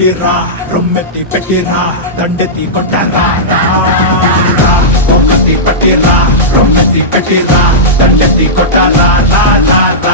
కొట్టిరా రొమ్మెత్తి పెట్టిరా దండెత్తి కొట్టరా ఒకటి పట్టిరా రొమ్మెత్తి పెట్టిరా దండెత్తి కొట్టరా రా రా రా